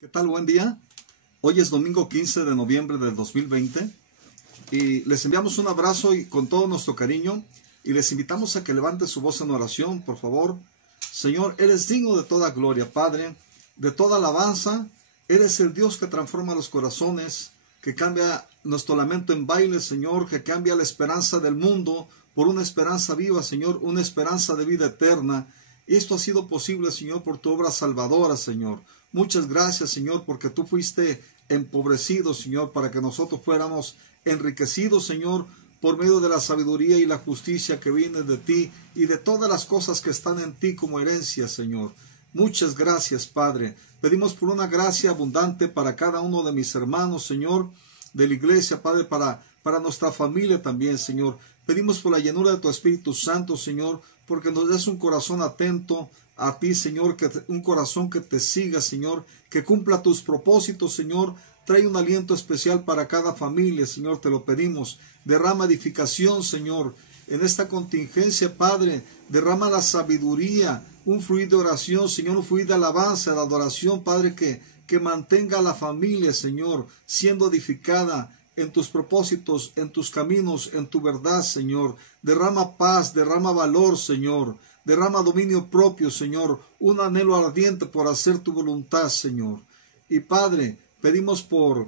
¿Qué tal? Buen día. Hoy es domingo 15 de noviembre del 2020 y les enviamos un abrazo y con todo nuestro cariño y les invitamos a que levanten su voz en oración, por favor. Señor, eres digno de toda gloria, Padre, de toda alabanza. Eres el Dios que transforma los corazones, que cambia nuestro lamento en baile, Señor, que cambia la esperanza del mundo por una esperanza viva, Señor, una esperanza de vida eterna. Y esto ha sido posible, Señor, por tu obra salvadora, Señor. Muchas gracias, Señor, porque tú fuiste empobrecido, Señor, para que nosotros fuéramos enriquecidos, Señor, por medio de la sabiduría y la justicia que viene de ti y de todas las cosas que están en ti como herencia, Señor. Muchas gracias, Padre. Pedimos por una gracia abundante para cada uno de mis hermanos, Señor, de la iglesia, Padre, para nuestra familia también, Señor. Pedimos por la llenura de tu Espíritu Santo, Señor, porque nos des un corazón atento a ti, Señor, un corazón que te siga, Señor, que cumpla tus propósitos, Señor. Trae un aliento especial para cada familia, Señor, te lo pedimos. Derrama edificación, Señor, en esta contingencia, Padre. Derrama la sabiduría, un fluir de oración, Señor, un fluir de alabanza, de adoración, Padre, que mantenga a la familia, Señor, siendo edificada en tus propósitos, en tus caminos, en tu verdad, Señor. Derrama paz, derrama valor, Señor. Derrama dominio propio, Señor. Un anhelo ardiente por hacer tu voluntad, Señor. Y Padre, pedimos por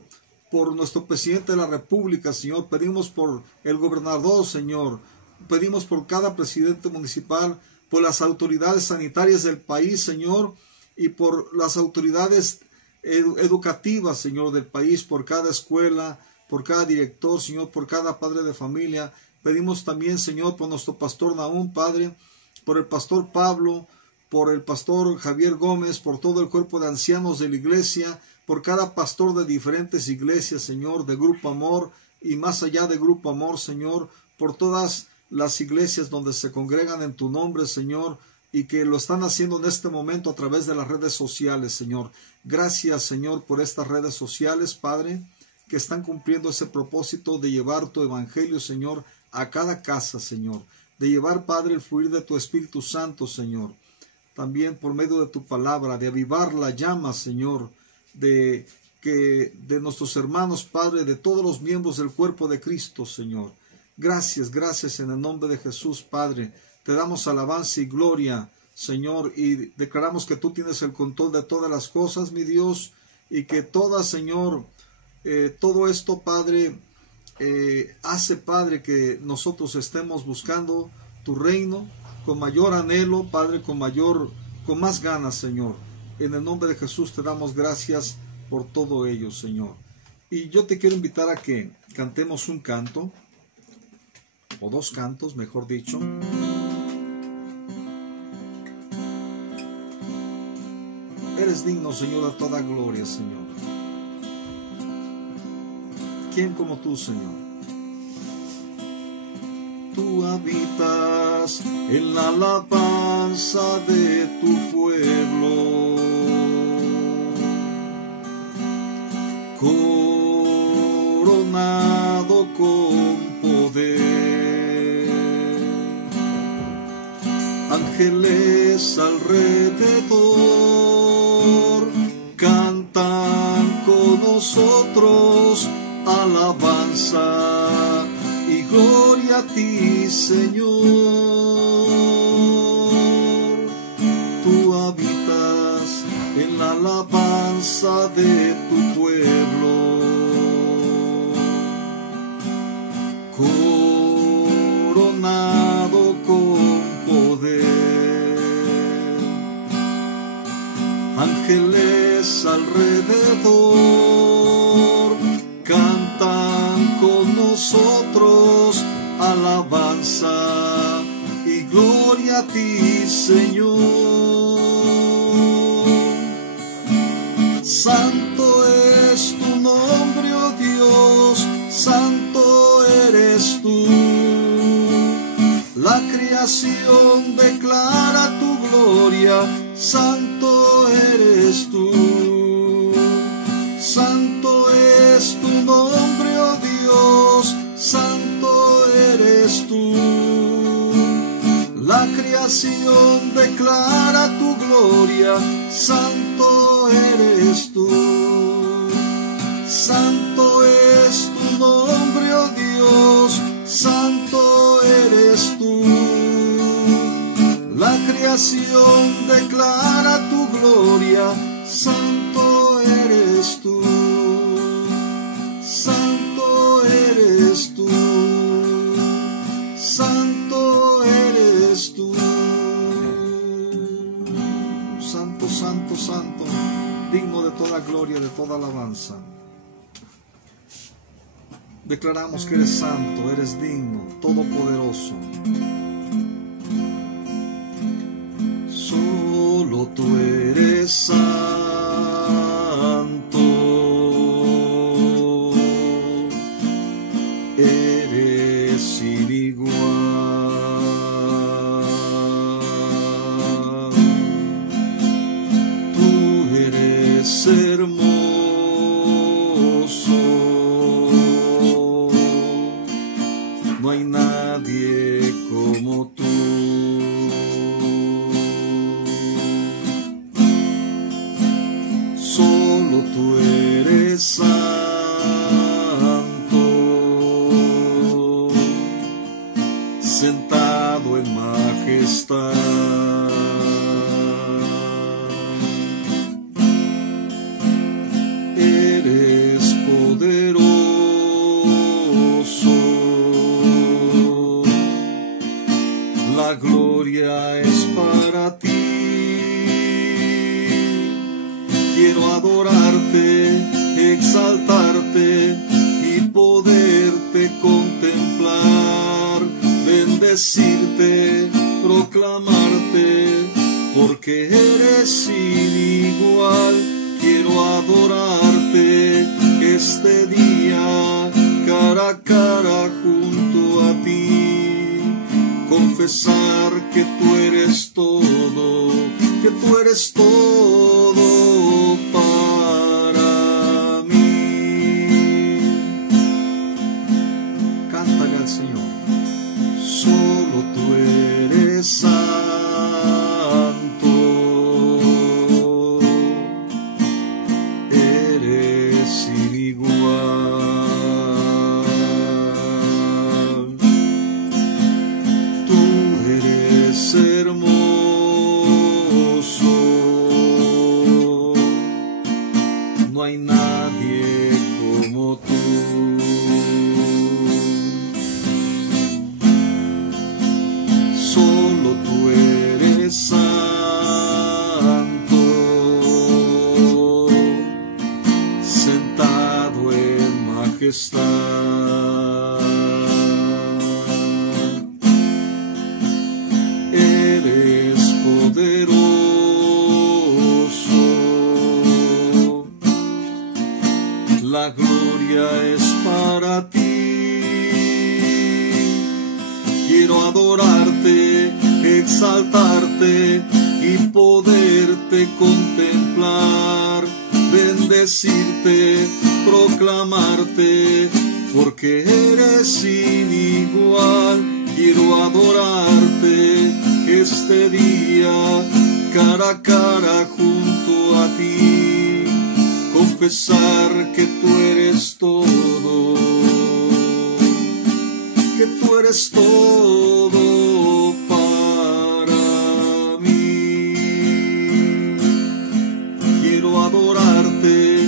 nuestro presidente de la República, Señor. Pedimos por el gobernador, Señor. Pedimos por cada presidente municipal, por las autoridades sanitarias del país, Señor, y por las autoridades educativas, Señor, del país, por cada escuela, por cada director, Señor, por cada padre de familia. Pedimos también, Señor, por nuestro pastor Nahum, Padre, por el pastor Pablo, por el pastor Javier Gómez, por todo el cuerpo de ancianos de la iglesia, por cada pastor de diferentes iglesias, Señor, de Grupo Amor y más allá de Grupo Amor, Señor, por todas las iglesias donde se congregan en tu nombre, Señor, y que lo están haciendo en este momento a través de las redes sociales, Señor. Gracias, Señor, por estas redes sociales, Padre, que están cumpliendo ese propósito de llevar tu evangelio, Señor, a cada casa, Señor. De llevar, Padre, el fluir de tu Espíritu Santo, Señor. También por medio de tu palabra, de avivar la llama, Señor, de nuestros hermanos, Padre, de todos los miembros del cuerpo de Cristo, Señor. Gracias, gracias en el nombre de Jesús, Padre. Te damos alabanza y gloria, Señor, y declaramos que tú tienes el control de todas las cosas, mi Dios, y que toda, Señor, todo esto, Padre, hace, Padre, que nosotros estemos buscando tu reino con mayor anhelo, Padre, con más ganas, Señor. En el nombre de Jesús te damos gracias por todo ello, Señor. Y yo te quiero invitar a que cantemos un canto, o dos cantos, mejor dicho. Eres digno, Señor, de toda gloria, Señor. ¿Quién como tú, Señor? Tú habitas en la alabanza de tu pueblo, coronado con poder. Ángeles alrededor cantan con nosotros alabanza y gloria a ti, Señor. Tú habitas en la alabanza de tu pueblo, coronado con poder. Ángeles alrededor cantan con nosotros alabanza y gloria a ti, Señor. Santo es tu nombre, oh Dios, santo eres tú. La creación declara tu gloria, santo eres tú. Santo es tu nombre, oh Dios, santo eres tú. La creación declara tu gloria, santo eres tú. toda gloria, de toda alabanza. Declaramos que eres santo, eres digno, todopoderoso. Solo tú eres santo, eres sin igual. Tú eres hermoso, no hay nadie como tú. Solo tú eres santo, sentado en majestad. Eres poderoso, la gloria es para ti. Quiero adorarte, exaltarte y poderte contemplar, bendecirte, proclamarte, porque eres sin igual. Quiero adorarte este día, cara a cara junto a ti, confesar que tú eres todo, que tú eres todo para mí. Cántale al Señor. Solo tú eres santo, eres sin igual. Tú eres hermoso, no hay nadie como tú. Solo tú eres santo, sentado en majestad. Eres poderoso, la gloria es para ti. Quiero adorarte, exaltarte y poderte contemplar, bendecirte, proclamarte, porque eres sin igual. Quiero adorarte este día, cara a cara junto a ti, confesar que tú eres todo, que tú eres todo para mí. Quiero adorarte,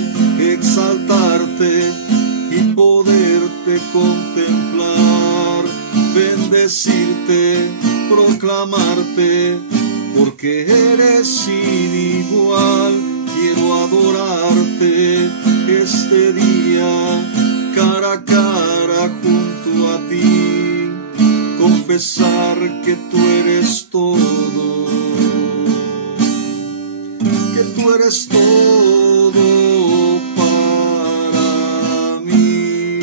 exaltarte y poderte contemplar, bendecirte, proclamarte, porque eres sin igual. Quiero adorarte este día, cara a cara junto a ti, confesar que tú eres todo, que tú eres todo para mí.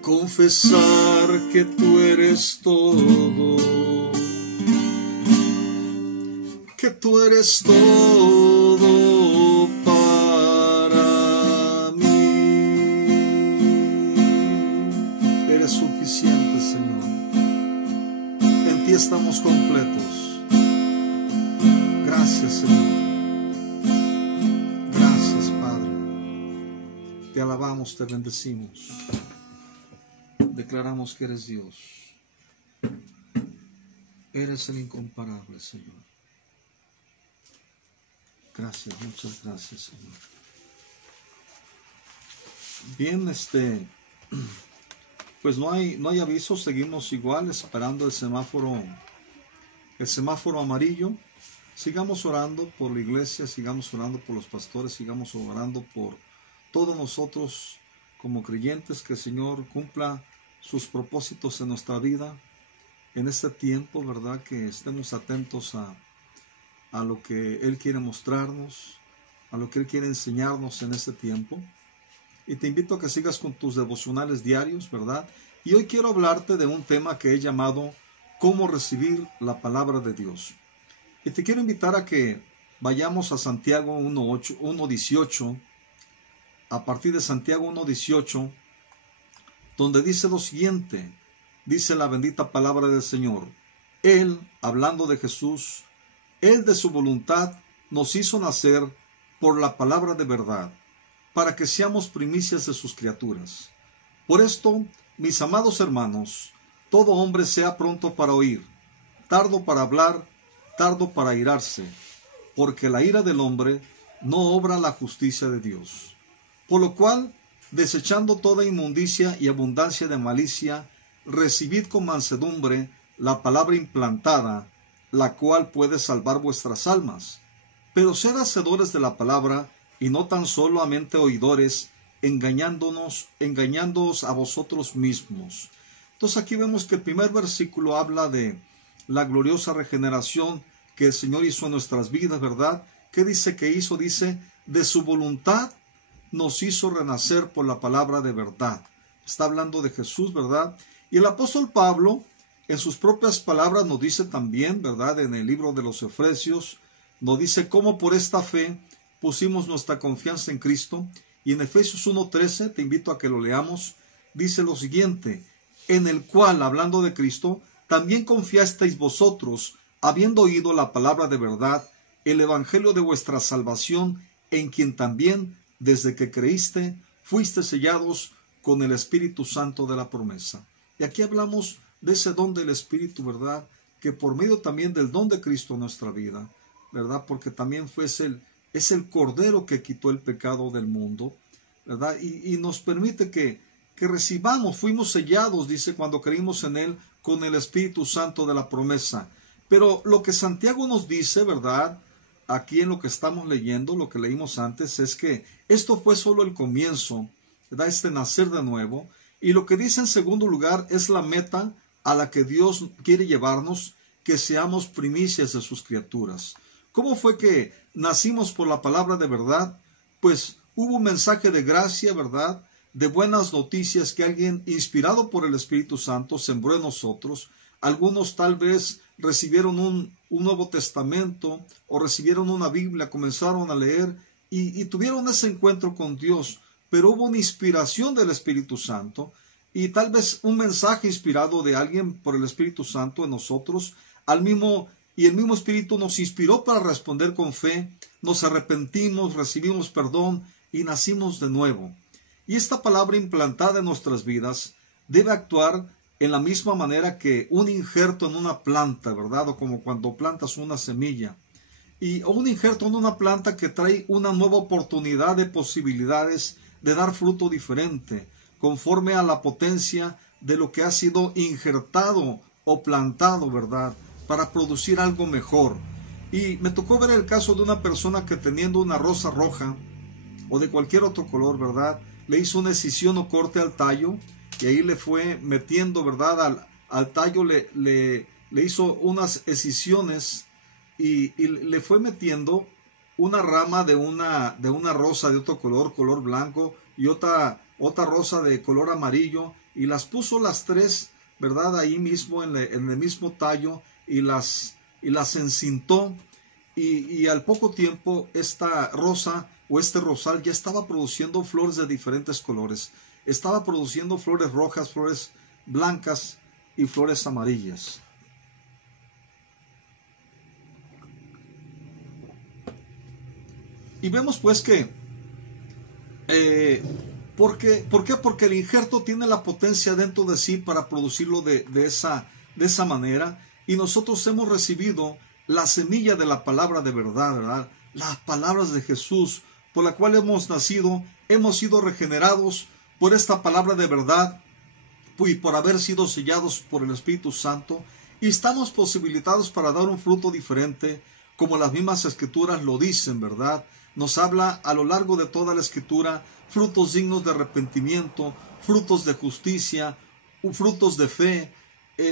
Confesar que tú eres todo, que tú eres todo para mí. Eres suficiente, Señor. En ti estamos completos. Gracias, Señor. Gracias, Padre. Te alabamos, te bendecimos. Declaramos que eres Dios. Eres el incomparable, Señor. Gracias, muchas gracias, Señor. Bien, pues no hay avisos, seguimos igual esperando el semáforo amarillo. sigamos orando por la iglesia, sigamos orando por los pastores, sigamos orando por todos nosotros como creyentes, que el Señor cumpla sus propósitos en nuestra vida en este tiempo, ¿verdad? Que estemos atentos a lo que Él quiere mostrarnos, a lo que Él quiere enseñarnos en este tiempo. Y te invito a que sigas con tus devocionales diarios, ¿verdad? Y hoy quiero hablarte de un tema que he llamado ¿Cómo recibir la palabra de Dios? Y te quiero invitar a que vayamos a Santiago 1:18, a partir de Santiago 1:18, donde dice lo siguiente, dice la bendita palabra del Señor. Él, hablando de Jesús, Él de su voluntad nos hizo nacer por la palabra de verdad, para que seamos primicias de sus criaturas. Por esto, mis amados hermanos, todo hombre sea pronto para oír, tardo para hablar, tardo para airarse, porque la ira del hombre no obra la justicia de Dios. Por lo cual, desechando toda inmundicia y abundancia de malicia, recibid con mansedumbre la palabra implantada, la cual puede salvar vuestras almas. Pero sed hacedores de la palabra, y no tan solamente oidores, engañándoos a vosotros mismos. Entonces aquí vemos que el primer versículo habla de la gloriosa regeneración que el Señor hizo en nuestras vidas, ¿verdad? ¿Qué dice que hizo? Dice, de su voluntad nos hizo renacer por la palabra de verdad. Está hablando de Jesús, ¿verdad? Y el apóstol Pablo, en sus propias palabras, nos dice también, ¿verdad? En el libro de los Efesios, nos dice cómo por esta fe pusimos nuestra confianza en Cristo. Y en Efesios 1:13, te invito a que lo leamos, dice lo siguiente, en el cual, hablando de Cristo, también confiasteis vosotros, habiendo oído la palabra de verdad, el evangelio de vuestra salvación, en quien también, desde que creíste, fuiste sellados con el Espíritu Santo de la promesa. Y aquí hablamos de ese don del Espíritu, ¿verdad? Que por medio también del don de Cristo en nuestra vida, ¿verdad? Porque también es el Cordero que quitó el pecado del mundo, ¿verdad? Y nos permite que recibamos, fuimos sellados, dice, cuando creímos en Él, con el Espíritu Santo de la promesa. Pero lo que Santiago nos dice, ¿verdad? Aquí en lo que estamos leyendo, lo que leímos antes, es que esto fue solo el comienzo, ¿verdad? Este nacer de nuevo. Y lo que dice en segundo lugar es la meta a la que Dios quiere llevarnos, que seamos primicias de sus criaturas. ¿Cómo fue que nacimos por la palabra de verdad? Pues hubo un mensaje de gracia, ¿verdad? De buenas noticias que alguien inspirado por el Espíritu Santo sembró en nosotros. Algunos tal vez recibieron un Nuevo Testamento o recibieron una Biblia, comenzaron a leer y tuvieron ese encuentro con Dios, pero hubo una inspiración del Espíritu Santo y tal vez un mensaje inspirado de alguien por el Espíritu Santo en nosotros, el mismo Espíritu nos inspiró para responder con fe, nos arrepentimos, recibimos perdón y nacimos de nuevo. Y esta palabra implantada en nuestras vidas debe actuar en la misma manera que un injerto en una planta, ¿verdad? O como cuando plantas una semilla. O un injerto en una planta que trae una nueva oportunidad de posibilidades de dar fruto diferente, conforme a la potencia de lo que ha sido injertado o plantado, ¿verdad? Para producir algo mejor. Y me tocó ver el caso de una persona que teniendo una rosa roja o de cualquier otro color, ¿verdad? Le hizo una excisión o corte al tallo y ahí le fue metiendo, ¿verdad? Al tallo le hizo unas excisiones y le fue metiendo una rama de una rosa de otro color blanco y otra rosa de color amarillo y las puso las tres, ¿verdad? Ahí mismo en el mismo tallo y las encintó y al poco tiempo esta rosa o este rosal ya estaba produciendo flores de diferentes colores. Estaba produciendo flores rojas, flores blancas y flores amarillas. Y vemos pues que, ¿por qué? Porque el injerto tiene la potencia dentro de sí para producirlo de esa manera. Y nosotros hemos recibido la semilla de la palabra de verdad, ¿verdad? Las palabras de Jesús, por la cual hemos nacido, hemos sido regenerados por esta palabra de verdad y por haber sido sellados por el Espíritu Santo. Y estamos posibilitados para dar un fruto diferente, como las mismas escrituras lo dicen, ¿verdad? Nos habla a lo largo de toda la escritura frutos dignos de arrepentimiento, frutos de justicia, frutos de fe,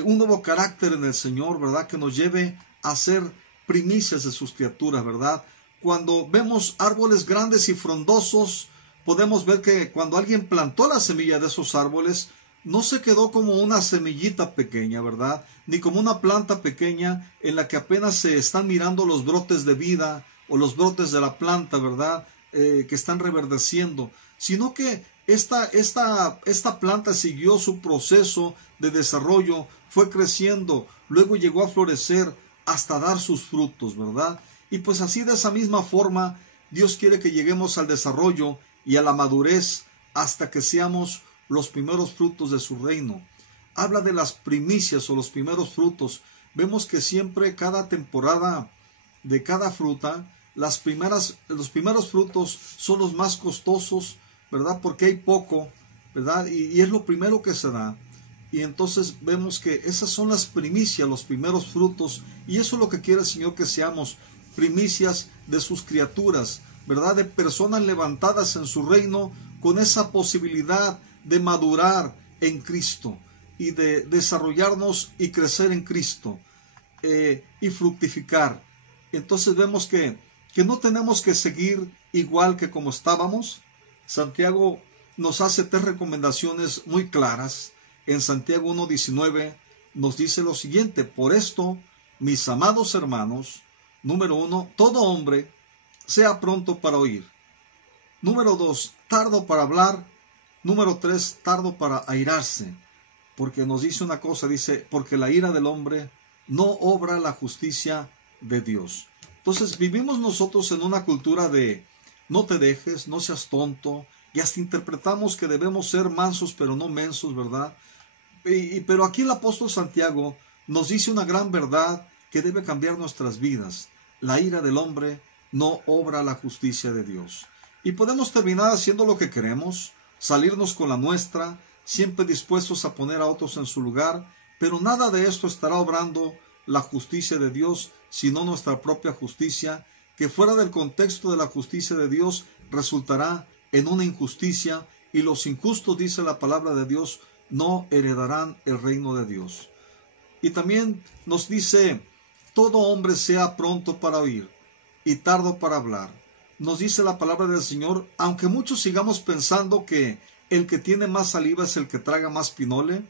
un nuevo carácter en el Señor, ¿verdad? Que nos lleve a ser primicias de sus criaturas, ¿verdad? Cuando vemos árboles grandes y frondosos, podemos ver que cuando alguien plantó la semilla de esos árboles, no se quedó como una semillita pequeña, ¿verdad? Ni como una planta pequeña en la que apenas se están mirando los brotes de vida o los brotes de la planta, ¿verdad? Que están reverdeciendo, sino que esta planta siguió su proceso de desarrollo, fue creciendo, luego llegó a florecer hasta dar sus frutos, ¿verdad? Y pues así, de esa misma forma, Dios quiere que lleguemos al desarrollo y a la madurez hasta que seamos los primeros frutos de su reino. Habla de las primicias o los primeros frutos. Vemos que siempre, cada temporada de cada fruta, los primeros frutos son los más costosos, ¿verdad? Porque hay poco, ¿verdad? Y es lo primero que se da. Y entonces vemos que esas son las primicias, los primeros frutos, y eso es lo que quiere el Señor, que seamos primicias de sus criaturas, ¿verdad? De personas levantadas en su reino con esa posibilidad de madurar en Cristo y de desarrollarnos y crecer en Cristo y fructificar. Entonces vemos que no tenemos que seguir igual que como estábamos. Santiago nos hace 3 recomendaciones muy claras. En Santiago 1:19 nos dice lo siguiente: por esto, mis amados hermanos, número 1, todo hombre sea pronto para oír. Número 2, tardo para hablar. Número 3, tardo para airarse. Porque nos dice una cosa, dice, porque la ira del hombre no obra la justicia de Dios. Entonces vivimos nosotros en una cultura de no te dejes, no seas tonto, y hasta interpretamos que debemos ser mansos pero no mensos, ¿verdad? Pero aquí el apóstol Santiago nos dice una gran verdad que debe cambiar nuestras vidas. La ira del hombre no obra la justicia de Dios. Y podemos terminar haciendo lo que queremos, salirnos con la nuestra, siempre dispuestos a poner a otros en su lugar, pero nada de esto estará obrando la justicia de Dios, sino nuestra propia justicia, que fuera del contexto de la justicia de Dios resultará en una injusticia, y los injustos, dice la palabra de Dios, no heredarán el reino de Dios. Y también nos dice, todo hombre sea pronto para oír y tardo para hablar. Nos dice la palabra del Señor, aunque muchos sigamos pensando que el que tiene más saliva es el que traga más pinole,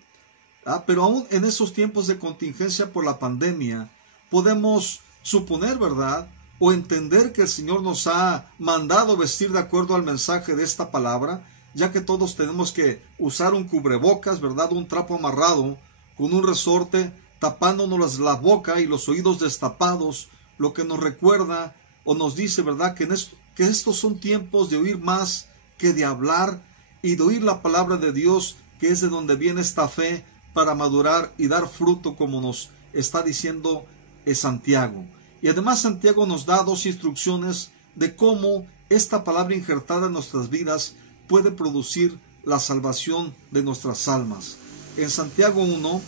pero aún en esos tiempos de contingencia por la pandemia, podemos suponer, ¿verdad?, o entender que el Señor nos ha mandado vestir de acuerdo al mensaje de esta palabra, ya que todos tenemos que usar un cubrebocas, ¿verdad?, un trapo amarrado con un resorte, tapándonos la boca y los oídos destapados, lo que nos recuerda o nos dice, ¿verdad?, que estos son tiempos de oír más que de hablar, y de oír la palabra de Dios, que es de donde viene esta fe para madurar y dar fruto, como nos está diciendo Santiago. Y además Santiago nos da 2 instrucciones de cómo esta palabra injertada en nuestras vidas puede producir la salvación de nuestras almas. En Santiago 1,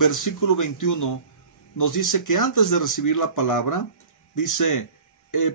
versículo 21, nos dice que antes de recibir la palabra, dice,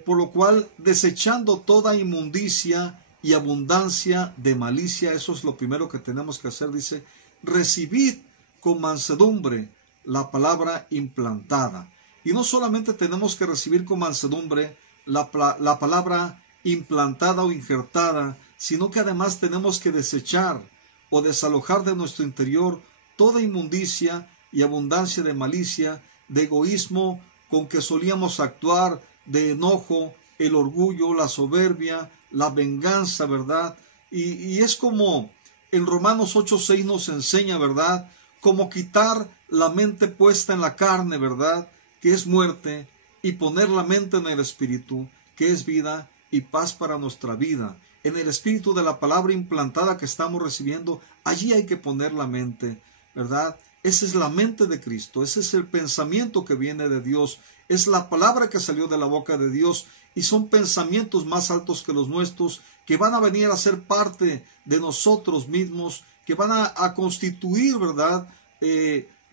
por lo cual, desechando toda inmundicia y abundancia de malicia, eso es lo primero que tenemos que hacer, dice, recibid con mansedumbre la palabra implantada. Y no solamente tenemos que recibir con mansedumbre la palabra implantada o injertada, sino que además tenemos que desechar o desalojar de nuestro interior toda inmundicia y abundancia de malicia, de egoísmo con que solíamos actuar, de enojo, el orgullo, la soberbia, la venganza, ¿verdad? Y es como en Romanos 8:6 nos enseña, ¿verdad?, como quitar la mente puesta en la carne, ¿verdad?, que es muerte, y poner la mente en el Espíritu, que es vida y paz para nuestra vida. En el Espíritu de la palabra implantada que estamos recibiendo, allí hay que poner la mente, ¿verdad? Esa es la mente de Cristo, ese es el pensamiento que viene de Dios, es la palabra que salió de la boca de Dios, y son pensamientos más altos que los nuestros, que van a venir a ser parte de nosotros mismos, que van a constituir, ¿verdad?,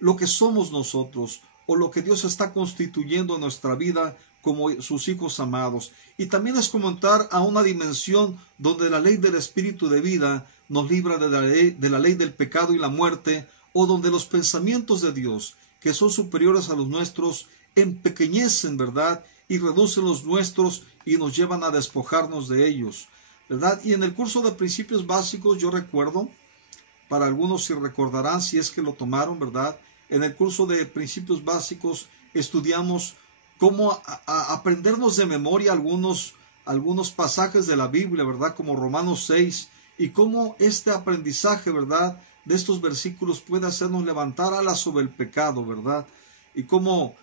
lo que somos nosotros, o lo que Dios está constituyendo en nuestra vida como sus hijos amados. Y también es como entrar a una dimensión donde la ley del Espíritu de vida nos libra de la ley del pecado y la muerte, o donde los pensamientos de Dios, que son superiores a los nuestros, empequeñecen, ¿verdad?, y reducen los nuestros y nos llevan a despojarnos de ellos, ¿verdad? Y en el curso de principios básicos, yo recuerdo, para algunos se recordarán si es que lo tomaron, ¿verdad? En el curso de principios básicos estudiamos cómo aprendernos de memoria algunos pasajes de la Biblia, ¿verdad? Como Romanos 6, y cómo este aprendizaje, ¿verdad?, de estos versículos puede hacernos levantar alas sobre el pecado, ¿verdad? Y cómo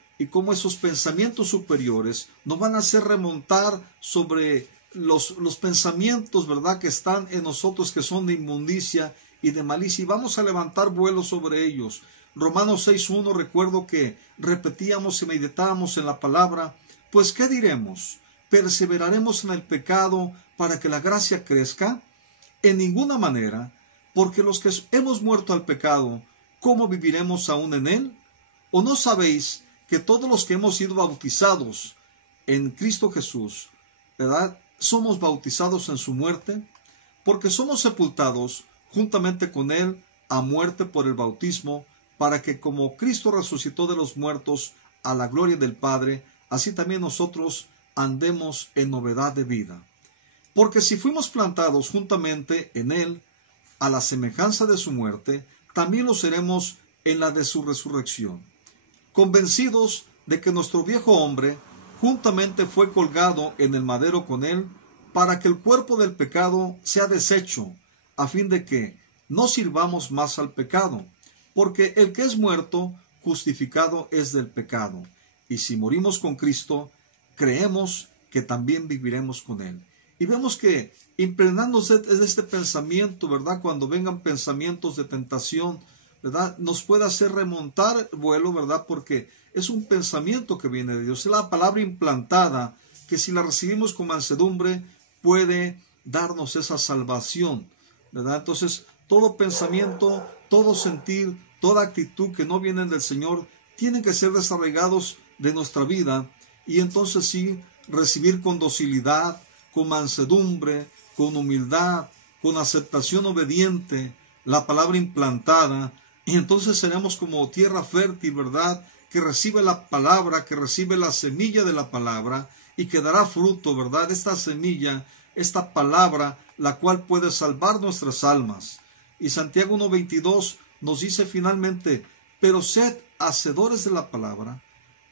esos pensamientos superiores nos van a hacer remontar sobre los pensamientos, ¿verdad?, que están en nosotros, que son de inmundicia y de malicia, y vamos a levantar vuelo sobre ellos. Romanos 6.1, recuerdo que repetíamos y meditábamos en la palabra, pues ¿qué diremos? ¿Perseveraremos en el pecado para que la gracia crezca? En ninguna manera, porque los que hemos muerto al pecado, ¿cómo viviremos aún en él? ¿O no sabéis que todos los que hemos sido bautizados en Cristo Jesús, ¿verdad?, somos bautizados en su muerte? Porque somos sepultados juntamente con él a muerte por el bautismo, para que como Cristo resucitó de los muertos a la gloria del Padre, así también nosotros andemos en novedad de vida. Porque si fuimos plantados juntamente en él, a la semejanza de su muerte, también lo seremos en la de su resurrección, convencidos de que nuestro viejo hombre juntamente fue colgado en el madero con él, para que el cuerpo del pecado sea deshecho, a fin de que no sirvamos más al pecado, porque el que es muerto, justificado es del pecado, y si morimos con Cristo, creemos que también viviremos con él. Y vemos que impregnándose de este pensamiento, ¿verdad?, cuando vengan pensamientos de tentación, ¿verdad?, nos puede hacer remontar vuelo, ¿verdad?, porque es un pensamiento que viene de Dios. Es la palabra implantada que si la recibimos con mansedumbre puede darnos esa salvación, ¿verdad? Entonces, todo pensamiento, todo sentir, toda actitud que no vienen del Señor tienen que ser desarraigados de nuestra vida, y entonces sí recibir con docilidad, con mansedumbre, con humildad, con aceptación obediente, la palabra implantada, y entonces seremos como tierra fértil, ¿verdad?, que recibe la palabra, que recibe la semilla de la palabra, y que dará fruto, ¿verdad?, esta semilla, esta palabra, la cual puede salvar nuestras almas. Y Santiago 1.22 nos dice finalmente, pero sed hacedores de la palabra,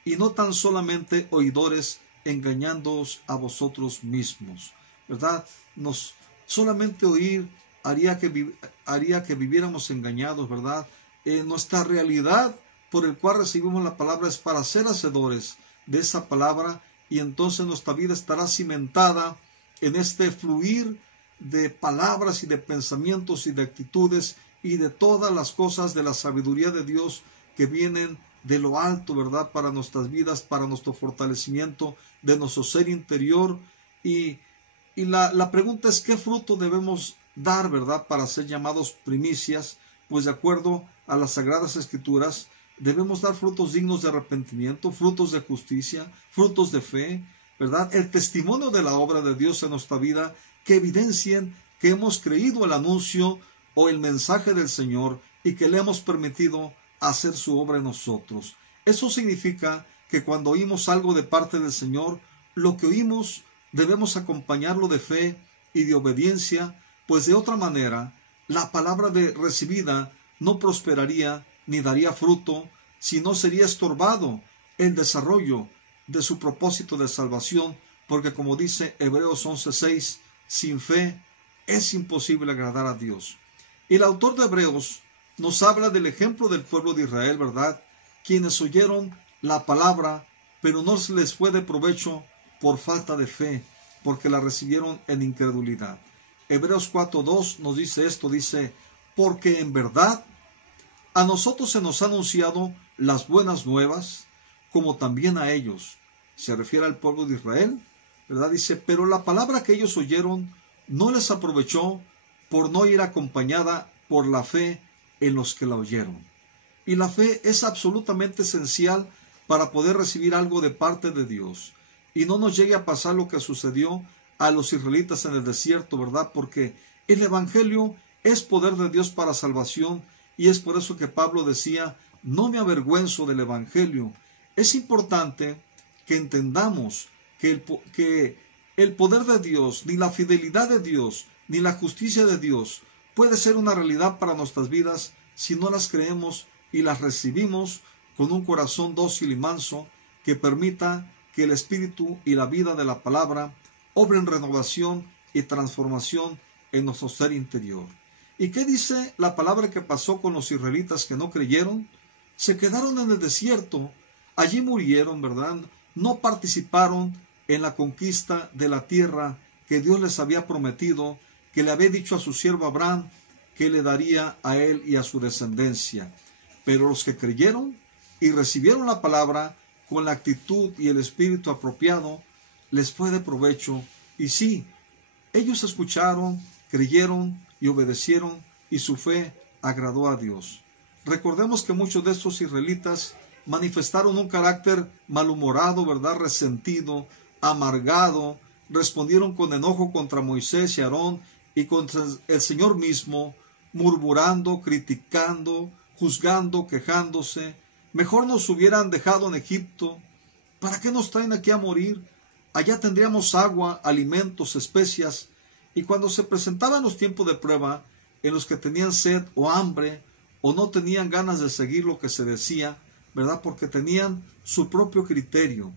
y no tan solamente oidores, engañándoos a vosotros mismos, ¿verdad? Solamente oír haría que viviéramos engañados, ¿verdad? Nuestra realidad por el cual recibimos la palabra es para ser hacedores de esa palabra, y entonces nuestra vida estará cimentada en este fluir de palabras y de pensamientos y de actitudes y de todas las cosas de la sabiduría de Dios que vienen de lo alto, ¿verdad?, para nuestras vidas, para nuestro fortalecimiento de nuestro ser interior. Y la pregunta es, ¿qué fruto debemos dar, ¿verdad?, para ser llamados primicias? Pues de acuerdo a las Sagradas Escrituras, debemos dar frutos dignos de arrepentimiento, frutos de justicia, frutos de fe, ¿verdad? El testimonio de la obra de Dios en nuestra vida, que evidencien que hemos creído el anuncio o el mensaje del Señor y que le hemos permitido hacer su obra en nosotros. Eso significa que cuando oímos algo de parte del Señor, lo que oímos debemos acompañarlo de fe y de obediencia, pues de otra manera la palabra recibida no prosperaría ni daría fruto, sino sería estorbado el desarrollo de su propósito de salvación, porque como dice Hebreos 11.6, sin fe es imposible agradar a Dios. Y el autor de Hebreos nos habla del ejemplo del pueblo de Israel, ¿verdad?, quienes oyeron la palabra, pero no les fue de provecho por falta de fe, porque la recibieron en incredulidad. Hebreos 4.2 nos dice esto, dice, porque en verdad a nosotros se nos ha anunciado las buenas nuevas, como también a ellos. Se refiere al pueblo de Israel, ¿verdad? Dice, pero la palabra que ellos oyeron no les aprovechó por no ir acompañada por la fe en los que la oyeron. Y la fe es absolutamente esencial para poder recibir algo de parte de Dios. y no nos llegue a pasar lo que sucedió a los israelitas en el desierto, ¿verdad? Porque el Evangelio es poder de Dios para salvación, y es por eso que Pablo decía, no me avergüenzo del Evangelio. Es importante que entendamos que el poder de Dios, ni la fidelidad de Dios, ni la justicia de Dios puede ser una realidad para nuestras vidas si no las creemos y las recibimos con un corazón dócil y manso que permita que el Espíritu y la vida de la palabra obren renovación y transformación en nuestro ser interior. ¿Y qué dice la palabra que pasó con los israelitas que no creyeron? Se quedaron en el desierto, allí murieron, ¿verdad? No participaron en la conquista de la tierra que Dios les había prometido, que le había dicho a su siervo Abraham que le daría a él y a su descendencia. Pero los que creyeron y recibieron la palabra con la actitud y el espíritu apropiado, les fue de provecho. Y sí, ellos escucharon, creyeron y obedecieron, y su fe agradó a Dios. Recordemos que muchos de estos israelitas manifestaron un carácter malhumorado, ¿verdad? Resentido, amargado, respondieron con enojo contra Moisés y Aarón y contra el Señor mismo, murmurando, criticando, juzgando, quejándose. Mejor nos hubieran dejado en Egipto. ¿Para qué nos traen aquí a morir? Allá tendríamos agua, alimentos, especias. Y cuando se presentaban los tiempos de prueba, en los que tenían sed o hambre, o no tenían ganas de seguir lo que se decía, ¿verdad? Porque tenían su propio criterio,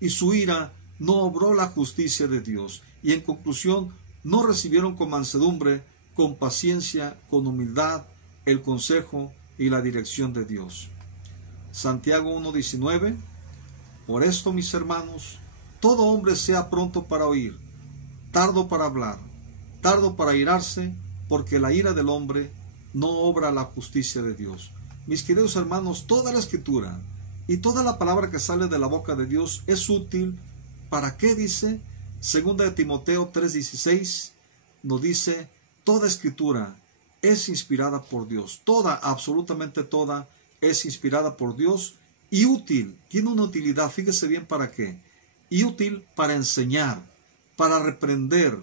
y su ira no obró la justicia de Dios. Y en conclusión, no recibieron con mansedumbre, con paciencia, con humildad, el consejo y la dirección de Dios. Santiago 1:19. Por esto, mis hermanos, todo hombre sea pronto para oír, tardo para hablar, tardo para irarse, porque la ira del hombre no obra la justicia de Dios. Mis queridos hermanos, toda la Escritura y toda la palabra que sale de la boca de Dios es útil. ¿Para qué? Dice 2 de Timoteo 3:16, nos dice, toda Escritura es inspirada por Dios. Toda, absolutamente toda, es inspirada por Dios y útil. Tiene una utilidad, fíjese bien para qué. Y útil para enseñar, para reprender,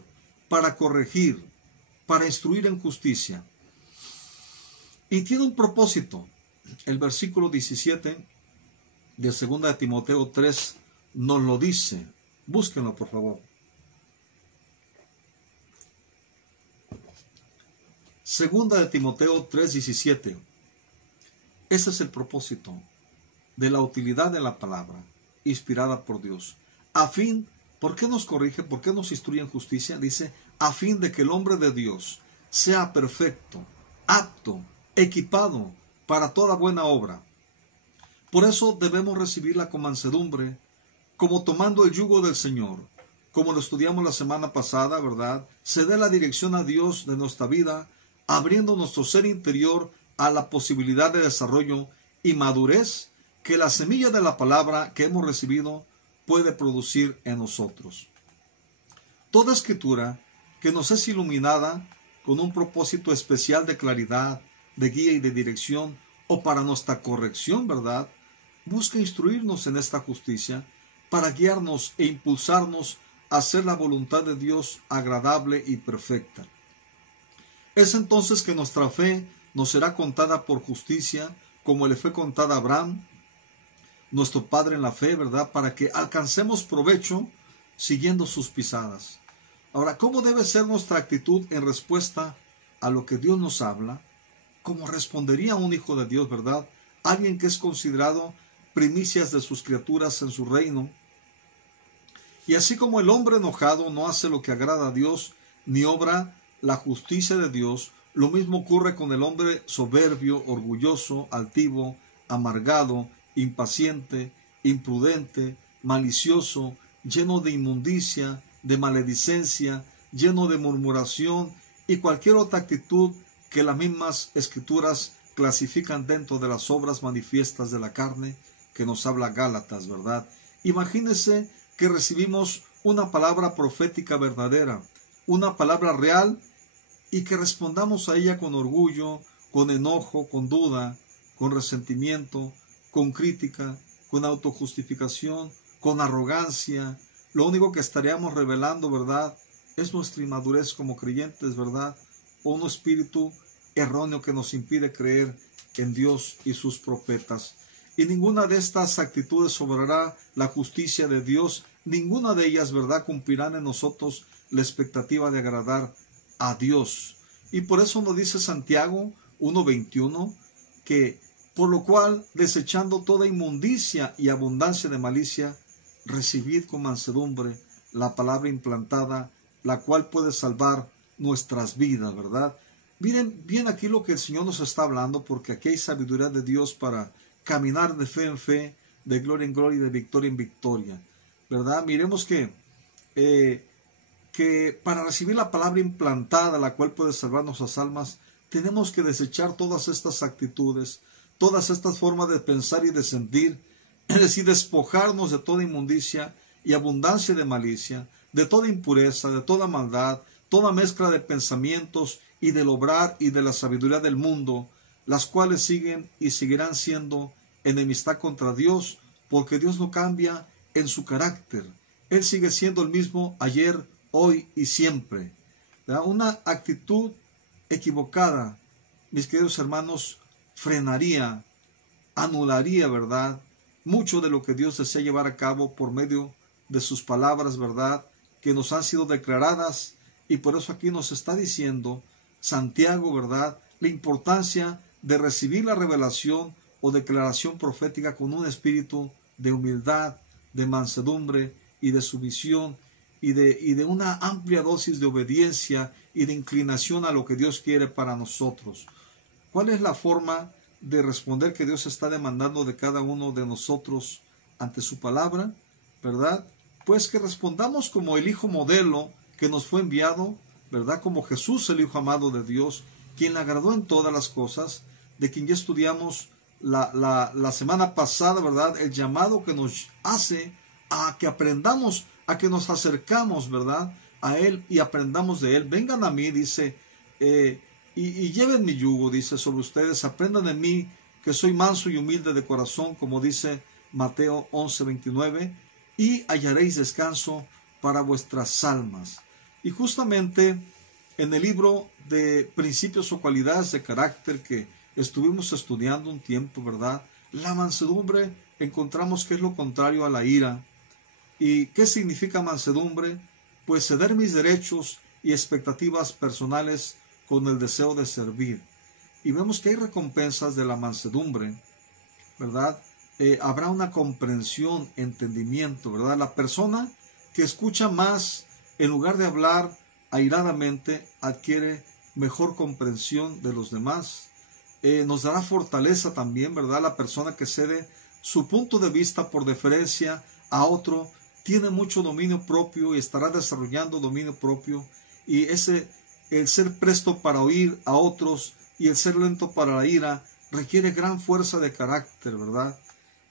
para corregir, para instruir en justicia. Y tiene un propósito. El versículo 17 de 2 de Timoteo 3 nos lo dice. Búsquenlo, por favor. 2 de Timoteo 3:17. Ese es el propósito de la utilidad de la palabra, inspirada por Dios. A fin, ¿por qué nos corrige? ¿Por qué nos instruye en justicia? Dice, a fin de que el hombre de Dios sea perfecto, apto, equipado para toda buena obra. Por eso debemos recibirla con mansedumbre, como tomando el yugo del Señor, como lo estudiamos la semana pasada, ¿verdad? Se dé la dirección a Dios de nuestra vida, abriendo nuestro ser interior a la posibilidad de desarrollo y madurez que la semilla de la palabra que hemos recibido puede producir en nosotros. Toda Escritura que nos es iluminada con un propósito especial de claridad, de guía y de dirección, o para nuestra corrección, ¿verdad? Busca instruirnos en esta justicia para guiarnos e impulsarnos a hacer la voluntad de Dios agradable y perfecta. Es entonces que nuestra fe nos será contada por justicia, como le fue contada a Abraham, nuestro Padre en la fe, ¿verdad? Para que alcancemos provecho siguiendo sus pisadas. Ahora, ¿cómo debe ser nuestra actitud en respuesta a lo que Dios nos habla? ¿Cómo respondería un hijo de Dios, verdad? Alguien que es considerado primicias de sus criaturas en su reino. Y así como el hombre enojado no hace lo que agrada a Dios, ni obra la justicia de Dios, lo mismo ocurre con el hombre soberbio, orgulloso, altivo, amargado, impaciente, imprudente, malicioso, lleno de inmundicia, de maledicencia, lleno de murmuración y cualquier otra actitud que las mismas Escrituras clasifican dentro de las obras manifiestas de la carne que nos habla Gálatas, ¿verdad? Imagínense que recibimos una palabra profética verdadera, una palabra real, y que respondamos a ella con orgullo, con enojo, con duda, con resentimiento, con crítica, con autojustificación, con arrogancia, lo único que estaríamos revelando, ¿verdad?, es nuestra inmadurez como creyentes, ¿verdad?, o un espíritu erróneo que nos impide creer en Dios y sus profetas. Y ninguna de estas actitudes obrará la justicia de Dios, ninguna de ellas, ¿verdad?, cumplirán en nosotros la expectativa de agradar a Dios. Y por eso nos dice Santiago 1:21, que por lo cual, desechando toda inmundicia y abundancia de malicia, recibid con mansedumbre la palabra implantada, la cual puede salvar nuestras vidas, ¿verdad? Miren bien aquí lo que el Señor nos está hablando, porque aquí hay sabiduría de Dios para caminar de fe en fe, de gloria en gloria y de victoria en victoria, ¿verdad? Miremos que para recibir la palabra implantada, la cual puede salvar nuestras almas, tenemos que desechar todas estas actitudes, todas estas formas de pensar y de sentir, es decir, despojarnos de toda inmundicia y abundancia de malicia, de toda impureza, de toda maldad, toda mezcla de pensamientos y del obrar y de la sabiduría del mundo, las cuales siguen y seguirán siendo enemistad contra Dios, porque Dios no cambia en su carácter. Él sigue siendo el mismo ayer, hoy y siempre. ¿Verdad? Una actitud equivocada, mis queridos hermanos, frenaría, anularía, ¿verdad?, mucho de lo que Dios desea llevar a cabo por medio de sus palabras, ¿verdad?, que nos han sido declaradas. Y por eso aquí nos está diciendo Santiago, ¿verdad?, la importancia de recibir la revelación o declaración profética con un espíritu de humildad, de mansedumbre y de sumisión y de una amplia dosis de obediencia y de inclinación a lo que Dios quiere para nosotros. ¿Cuál es la forma de responder que Dios está demandando de cada uno de nosotros ante su palabra? ¿Verdad? Pues que respondamos como el Hijo modelo que nos fue enviado, ¿verdad? Como Jesús, el Hijo amado de Dios, quien le agradó en todas las cosas, de quien ya estudiamos la semana pasada, ¿verdad? El llamado que nos hace a que aprendamos, a que nos acercamos, ¿verdad?, a Él y aprendamos de Él. Vengan a mí, dice, y lleven mi yugo, dice, sobre ustedes, aprendan de mí, que soy manso y humilde de corazón, como dice Mateo 11:29, y hallaréis descanso para vuestras almas. Y justamente en el libro de Principios o Cualidades de Carácter que estuvimos estudiando un tiempo, ¿verdad?, la mansedumbre encontramos que es lo contrario a la ira. ¿Y qué significa mansedumbre? Pues ceder mis derechos y expectativas personales con el deseo de servir. Y vemos que hay recompensas de la mansedumbre, ¿verdad? Habrá una comprensión, entendimiento, ¿verdad? La persona que escucha más, en lugar de hablar airadamente, adquiere mejor comprensión de los demás. Nos dará fortaleza también, ¿verdad? La persona que cede su punto de vista por deferencia a otro, tiene mucho dominio propio y estará desarrollando dominio propio. Y el ser presto para oír a otros y el ser lento para la ira requiere gran fuerza de carácter, ¿verdad?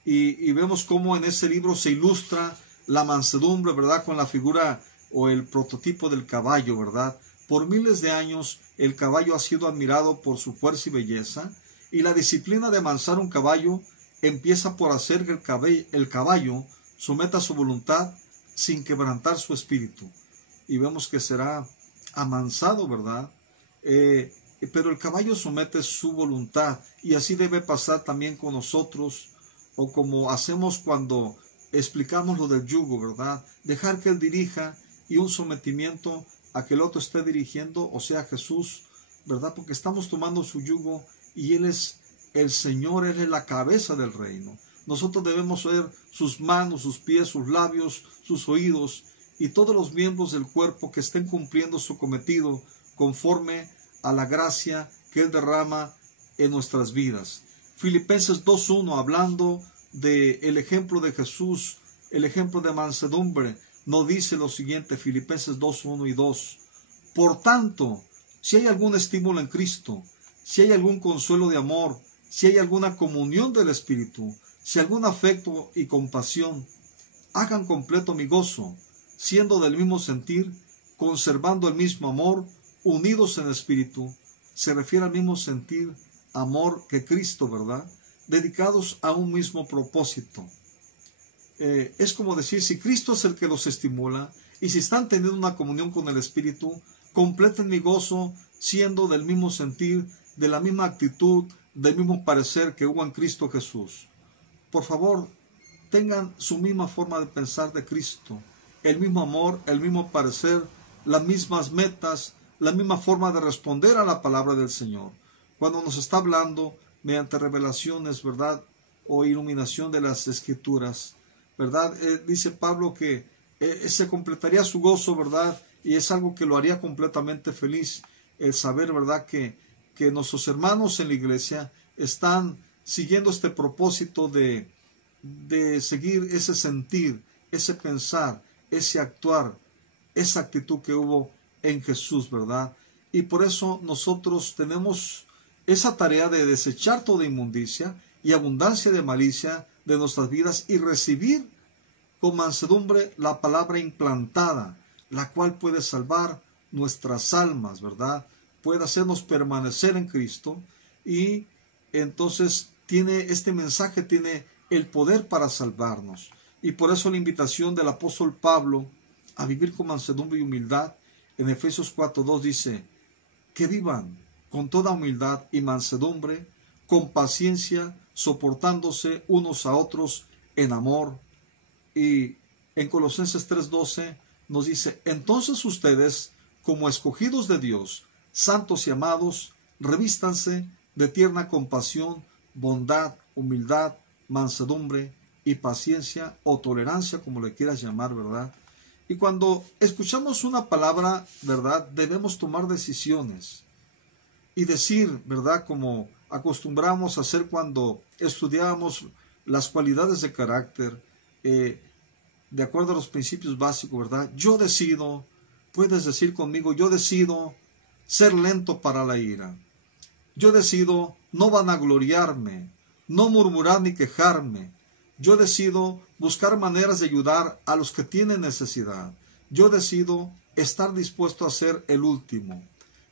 Y vemos cómo en ese libro se ilustra la mansedumbre, ¿verdad?, con la figura o el prototipo del caballo, ¿verdad? Por miles de años el caballo ha sido admirado por su fuerza y belleza, y la disciplina de amansar un caballo empieza por hacer que el caballo someta su voluntad sin quebrantar su espíritu. Y vemos que será amansado, ¿verdad? Pero el caballo somete su voluntad, y así debe pasar también con nosotros, o como hacemos cuando explicamos lo del yugo, ¿verdad? Dejar que Él dirija y un sometimiento a que el otro esté dirigiendo, o sea, Jesús, ¿verdad? Porque estamos tomando su yugo y Él es el Señor, Él es la cabeza del reino. Nosotros debemos ver sus manos, sus pies, sus labios, sus oídos y todos los miembros del cuerpo que estén cumpliendo su cometido conforme a la gracia que Él derrama en nuestras vidas. Filipenses 2:1, hablando del ejemplo de Jesús, el ejemplo de mansedumbre, nos dice lo siguiente, Filipenses 2:1 y 2. Por tanto, si hay algún estímulo en Cristo, si hay algún consuelo de amor, si hay alguna comunión del Espíritu, si algún afecto y compasión, hagan completo mi gozo, siendo del mismo sentir, conservando el mismo amor, unidos en espíritu. Se refiere al mismo sentir, amor que Cristo, ¿verdad? Dedicados a un mismo propósito. es como decir, si Cristo es el que los estimula y si están teniendo una comunión con el Espíritu, completen mi gozo siendo del mismo sentir, de la misma actitud, del mismo parecer que hubo en Cristo Jesús. Por favor, tengan su misma forma de pensar de Cristo, el mismo amor, el mismo parecer, las mismas metas, la misma forma de responder a la palabra del Señor. Cuando nos está hablando mediante revelaciones, ¿verdad?, o iluminación de las Escrituras, ¿verdad? Dice Pablo que se completaría su gozo, ¿verdad? Y es algo que lo haría completamente feliz, el saber, ¿verdad?, que nuestros hermanos en la iglesia están siguiendo este propósito de seguir ese sentir, ese pensar, ese actuar, esa actitud que hubo en Jesús, ¿verdad? Y por eso nosotros tenemos esa tarea de desechar toda inmundicia y abundancia de malicia de nuestras vidas y recibir con mansedumbre la palabra implantada, la cual puede salvar nuestras almas, ¿verdad? Puede hacernos permanecer en Cristo y entonces este mensaje tiene el poder para salvarnos. Y por eso la invitación del apóstol Pablo a vivir con mansedumbre y humildad en Efesios 4:2 dice que vivan con toda humildad y mansedumbre, con paciencia, soportándose unos a otros en amor. Y en Colosenses 3:12 nos dice, entonces ustedes, como escogidos de Dios, santos y amados, revístanse de tierna compasión, bondad, humildad, mansedumbre y paciencia o tolerancia, como le quieras llamar, ¿verdad? Y cuando escuchamos una palabra, ¿verdad?, debemos tomar decisiones y decir, ¿verdad?, como acostumbramos a hacer cuando estudiábamos las cualidades de carácter, de acuerdo a los principios básicos, ¿verdad? Yo decido, puedes decir conmigo, yo decido ser lento para la ira. Yo decido no vanagloriarme, no murmurar ni quejarme. Yo decido buscar maneras de ayudar a los que tienen necesidad. Yo decido estar dispuesto a ser el último.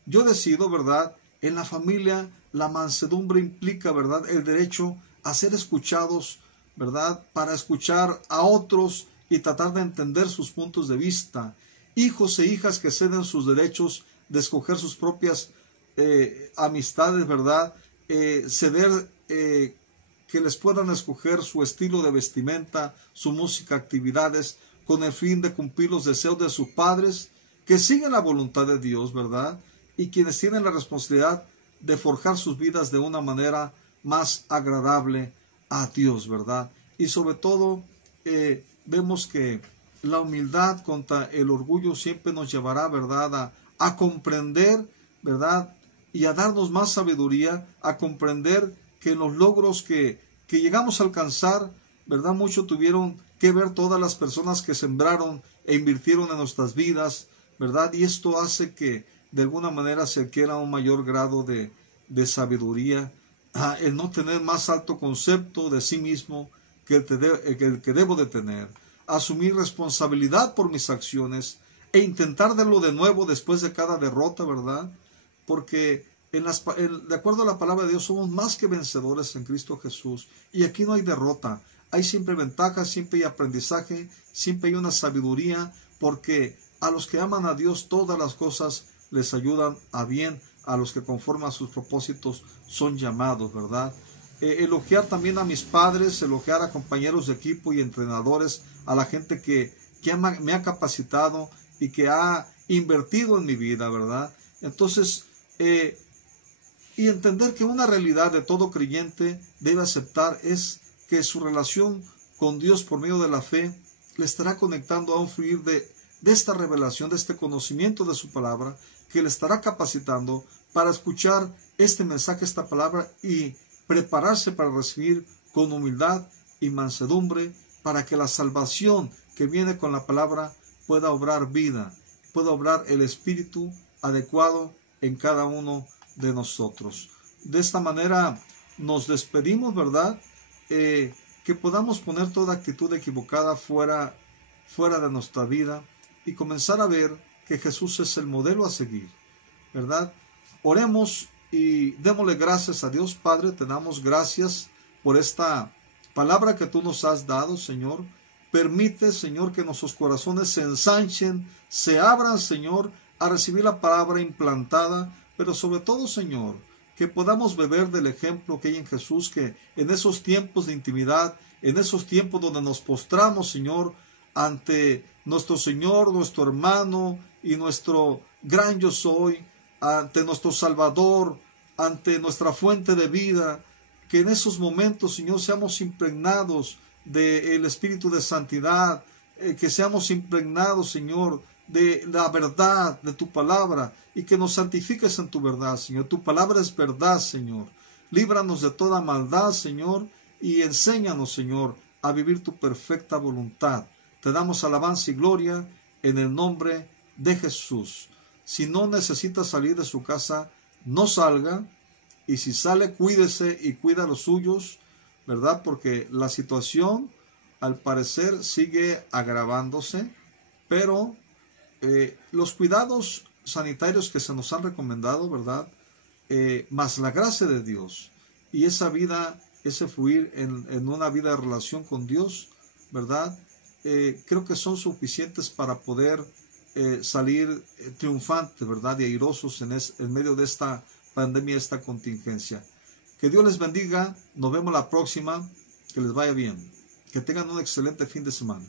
Yo decido, ¿verdad? En la familia, la mansedumbre implica, ¿verdad?, el derecho a ser escuchados, ¿verdad?, para escuchar a otros y tratar de entender sus puntos de vista. Hijos e hijas que ceden sus derechos de escoger sus propias amistades, ¿verdad?, ceder que les puedan escoger su estilo de vestimenta, su música, actividades, con el fin de cumplir los deseos de sus padres, que siguen la voluntad de Dios, ¿verdad?, y quienes tienen la responsabilidad de forjar sus vidas de una manera más agradable a Dios, ¿verdad? Y sobre todo, vemos que la humildad contra el orgullo siempre nos llevará, ¿verdad?, a comprender, ¿verdad?, y a darnos más sabiduría, a comprender que los logros que llegamos a alcanzar, ¿verdad?, mucho tuvieron que ver todas las personas que sembraron e invirtieron en nuestras vidas, ¿verdad? Y esto hace que de alguna manera se adquiera un mayor grado de sabiduría, el no tener más alto concepto de sí mismo que el que debo de tener, asumir responsabilidad por mis acciones e intentar darlo de nuevo después de cada derrota, ¿verdad? Porque de acuerdo a la palabra de Dios somos más que vencedores en Cristo Jesús, y aquí no hay derrota, hay siempre ventaja, siempre hay aprendizaje, siempre hay una sabiduría, porque a los que aman a Dios todas las cosas les ayudan a bien, a los que conforme a sus propósitos son llamados, ¿verdad? Elogiar también a mis padres, elogiar a compañeros de equipo y entrenadores, a la gente que me ha capacitado y que ha invertido en mi vida, ¿verdad? Entonces, y entender que una realidad de todo creyente debe aceptar es que su relación con Dios por medio de la fe le estará conectando a un fluir de esta revelación, de este conocimiento de su palabra, que le estará capacitando para escuchar este mensaje, esta palabra, y prepararse para recibir con humildad y mansedumbre, para que la salvación que viene con la palabra pueda obrar vida, pueda obrar el espíritu adecuado en cada uno de nosotros. De esta manera nos despedimos, ¿verdad? Que podamos poner toda actitud equivocada fuera de nuestra vida y comenzar a ver que Jesús es el modelo a seguir, ¿verdad? Oremos y démosle gracias a Dios. Padre, te damos gracias por esta palabra que tú nos has dado, Señor, Permite, Señor, que nuestros corazones se ensanchen, se abran, Señor, a recibir la palabra implantada, pero sobre todo, Señor, que podamos beber del ejemplo que hay en Jesús, que en esos tiempos de intimidad, en esos tiempos donde nos postramos, Señor, ante nuestro Señor, nuestro hermano y nuestro gran yo soy, ante nuestro Salvador, ante nuestra fuente de vida, que en esos momentos, Señor, seamos impregnados del Espíritu de santidad, que seamos impregnados, Señor, de la verdad de tu palabra, y que nos santifiques en tu verdad, Señor. Tu palabra es verdad, Señor. Líbranos de toda maldad, Señor, y enséñanos, Señor, a vivir tu perfecta voluntad. Te damos alabanza y gloria en el nombre de Jesús. Si no necesita salir de su casa, no salga, y si sale, cuídese y cuida a los suyos, ¿verdad? Porque la situación, al parecer, sigue agravándose, pero los cuidados sanitarios que se nos han recomendado, ¿verdad? Más la gracia de Dios y esa vida, ese fluir en una vida de relación con Dios, ¿verdad? Creo que son suficientes para poder salir triunfantes, ¿verdad? Y airosos en medio de esta pandemia, esta contingencia. Que Dios les bendiga. Nos vemos la próxima. Que les vaya bien. Que tengan un excelente fin de semana.